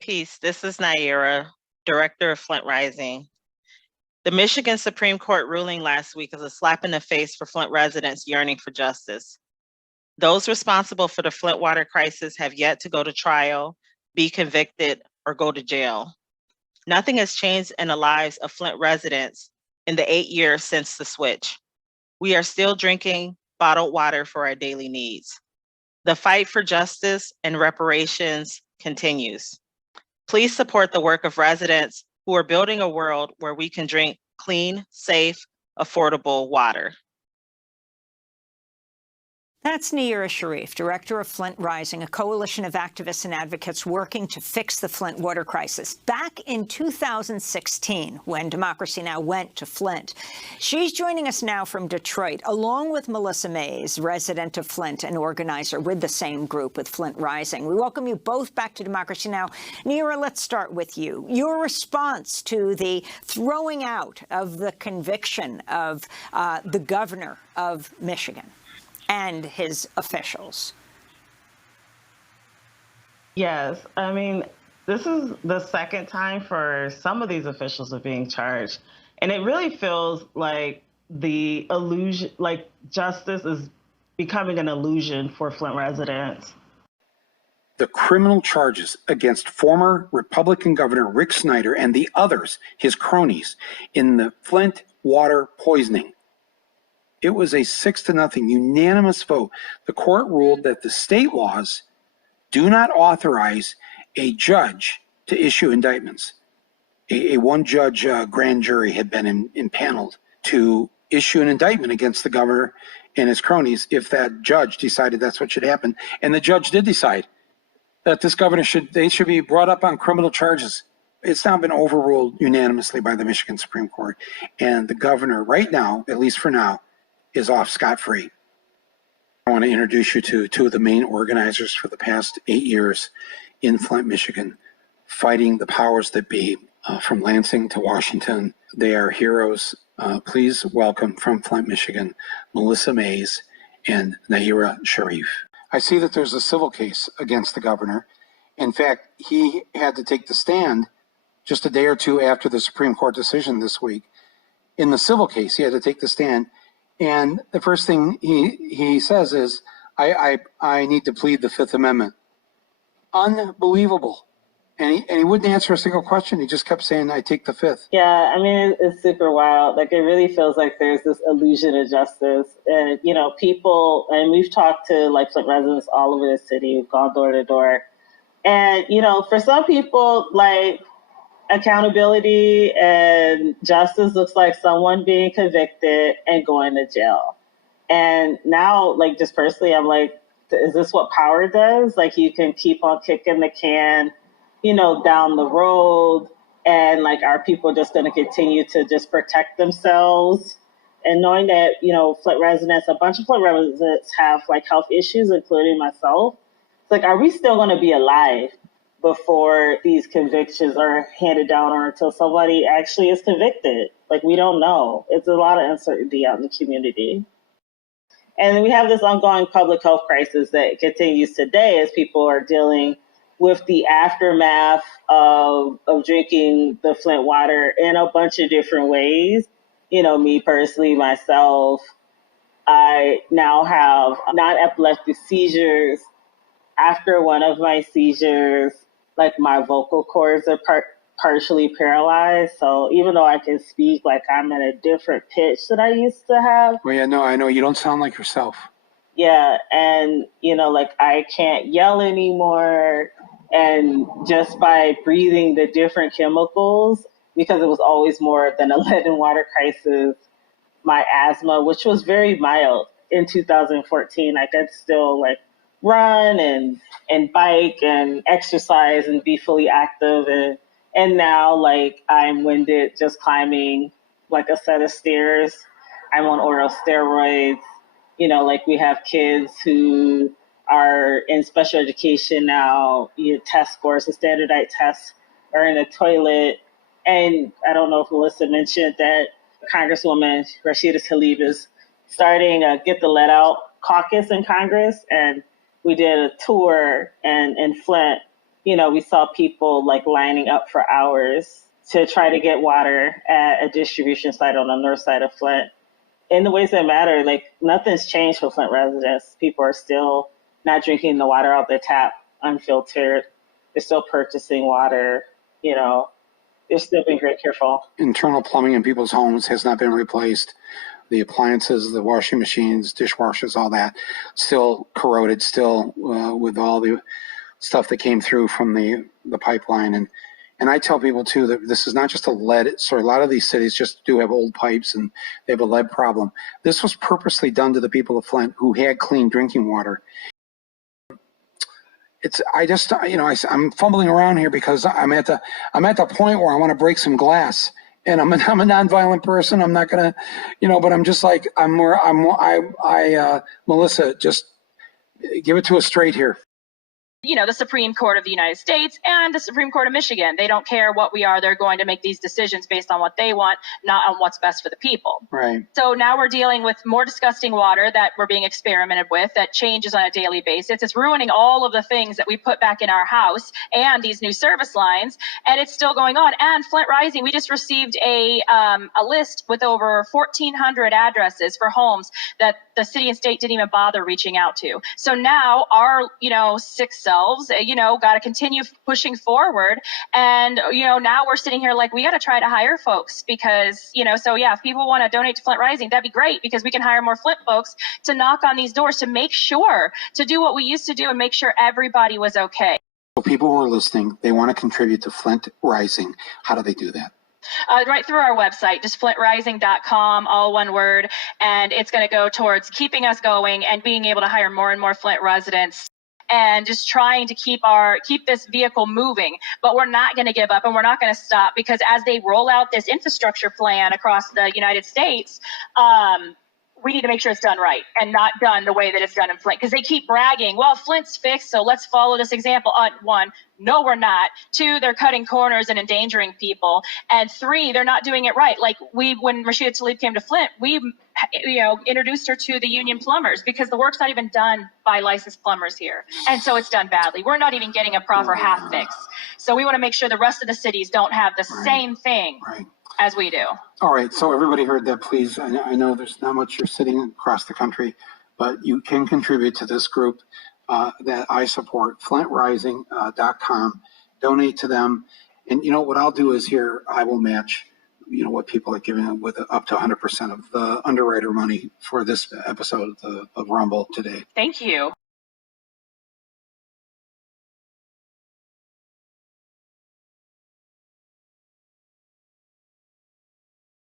Peace. This is Naira, Director of Flint Rising. The Michigan Supreme Court ruling last week is a slap in the face for Flint residents yearning for justice. Those responsible for the Flint water crisis have yet to go to trial, be convicted, or go to jail. Nothing has changed in the lives of Flint residents in the 8 years since the switch. We are still drinking bottled water for our daily needs. The fight for justice and reparations continues. Please support the work of residents who are building a world where we can drink clean, safe, affordable water. That's Naira Sharif, director of Flint Rising, a coalition of activists and advocates working to fix the Flint water crisis. Back in 2016, when Democracy Now! Went to Flint. She's joining us now from Detroit, along with Melissa Mays, resident of Flint and organizer with the same group, with Flint Rising. We welcome you both back to Democracy Now! Naira, let's start with you. Your response to the throwing out of the conviction of the governor of Michigan and his officials. Yes, I mean, this is the second time for some of these officials of being charged. And it really feels like the illusion, like justice is becoming an illusion for Flint residents. The criminal charges against former Republican Governor Rick Snyder and the others, his cronies, in the Flint water poisoning. It was a 6-0 unanimous vote. The court ruled that the state laws do not authorize a judge to issue indictments. A one-judge grand jury had been impaneled to issue an indictment against the governor and his cronies if that judge decided that's what should happen. And the judge did decide that this governor should be brought up on criminal charges. It's now been overruled unanimously by the Michigan Supreme Court. And the governor right now, at least for now, is off scot-free. I want to introduce you to two of the main organizers for the past 8 years in Flint, Michigan, fighting the powers that be from Lansing to Washington. They are heroes. Please welcome from Flint, Michigan, Melissa Mays and Naira Sharif. I see that there's a civil case against the governor. In fact, he had to take the stand just a day or two after the Supreme Court decision this week. In the civil case, he had to take the stand. And the first thing he says is, I need to plead the Fifth Amendment. Unbelievable. And he wouldn't answer a single question. He just kept saying, I take the Fifth. Yeah, I mean, it's super wild. Like, it really feels like there's this illusion of justice. And, you know, people, and we've talked to, like, Flint residents all over the city. We've gone door to door. And, you know, for some people, like, accountability and justice looks like someone being convicted and going to jail. And now, like, just personally, I'm like, is this what power does? Like, you can keep on kicking the can, you know, down the road, and like, are people just going to continue to just protect themselves? And knowing that, you know, Flint residents, a bunch of Flint residents have like health issues, including myself. It's like, are we still going to be alive before these convictions are handed down or until somebody actually is convicted? Like, we don't know. It's a lot of uncertainty out in the community. And then we have this ongoing public health crisis that continues today as people are dealing with the aftermath of drinking the Flint water in a bunch of different ways. You know, me personally, myself, I now have non-epileptic seizures. After one of my seizures, like, my vocal cords are partially paralyzed. So even though I can speak, like, I'm at a different pitch that I used to have. Well, yeah, no, I know you don't sound like yourself. Yeah, and, you know, like, I can't yell anymore. And just by breathing the different chemicals, because it was always more than a lead and water crisis, my asthma, which was very mild in 2014, I could still, like, run and bike and exercise and be fully active. And now, like, I'm winded just climbing, like, a set of stairs. I'm on oral steroids. You know, like, we have kids who are in special education now, test scores, the standardized tests are in the toilet. And I don't know if Melissa mentioned that Congresswoman Rashida Tlaib is starting a Get the Lead Out caucus in Congress. And we did a tour in Flint we saw people like lining up for hours to try to get water at a distribution site on the north side of Flint. In the ways that matter, like nothing's changed for Flint residents. People are still not drinking the water out their tap unfiltered. They're still purchasing water, they're still being very careful. Internal plumbing in people's homes has not been replaced. The appliances, the washing machines, dishwashers, all that, still corroded, still with all the stuff that came through from the pipeline. And I tell people too that this is not just a lead. So a lot of these cities just do have old pipes and they have a lead problem. This was purposely done to the people of Flint who had clean drinking water. I'm fumbling around here because I'm at the point where I want to break some glass. And I'm a nonviolent person. I'm not gonna, but I'm just like Melissa, just give it to us straight here. The Supreme Court of the United States and the Supreme Court of Michigan. They don't care what we are. They're going to make these decisions based on what they want, not on what's best for the people. Right. So now we're dealing with more disgusting water that we're being experimented with that changes on a daily basis. It's ruining all of the things that we put back in our house and these new service lines, and it's still going on. And Flint Rising, we just received a list with over 1,400 addresses for homes that the city and state didn't even bother reaching out to. So now our, sick selves, got to continue pushing forward. And, now we're sitting here like we got to try to hire folks because, so yeah, if people want to donate to Flint Rising, that'd be great because we can hire more Flint folks to knock on these doors to make sure to do what we used to do and make sure everybody was okay. So people who are listening, they want to contribute to Flint Rising. How do they do that? Right through our website, just flintrising.com, all one word. And it's going to go towards keeping us going and being able to hire more and more Flint residents and just trying to keep this vehicle moving. But we're not going to give up and we're not going to stop because as they roll out this infrastructure plan across the United States, we need to make sure it's done right and not done the way that it's done in Flint because they keep bragging, well, Flint's fixed, so let's follow this example. One, no, we're not. Two, they're cutting corners and endangering people. And three, they're not doing it right. Like when Rashida Tlaib came to Flint, we introduced her to the union plumbers because the work's not even done by licensed plumbers here. And so it's done badly. We're not even getting a proper half fix. So we want to make sure the rest of the cities don't have the same thing as we do. All right. So everybody heard that, please. I know there's not much you're sitting across the country, but you can contribute to this group that I support, flintrising.com. Donate to them. And what I'll do is here, I will match, what people are giving with up to 100% of the underwriter money for this episode of Rumble today. Thank you.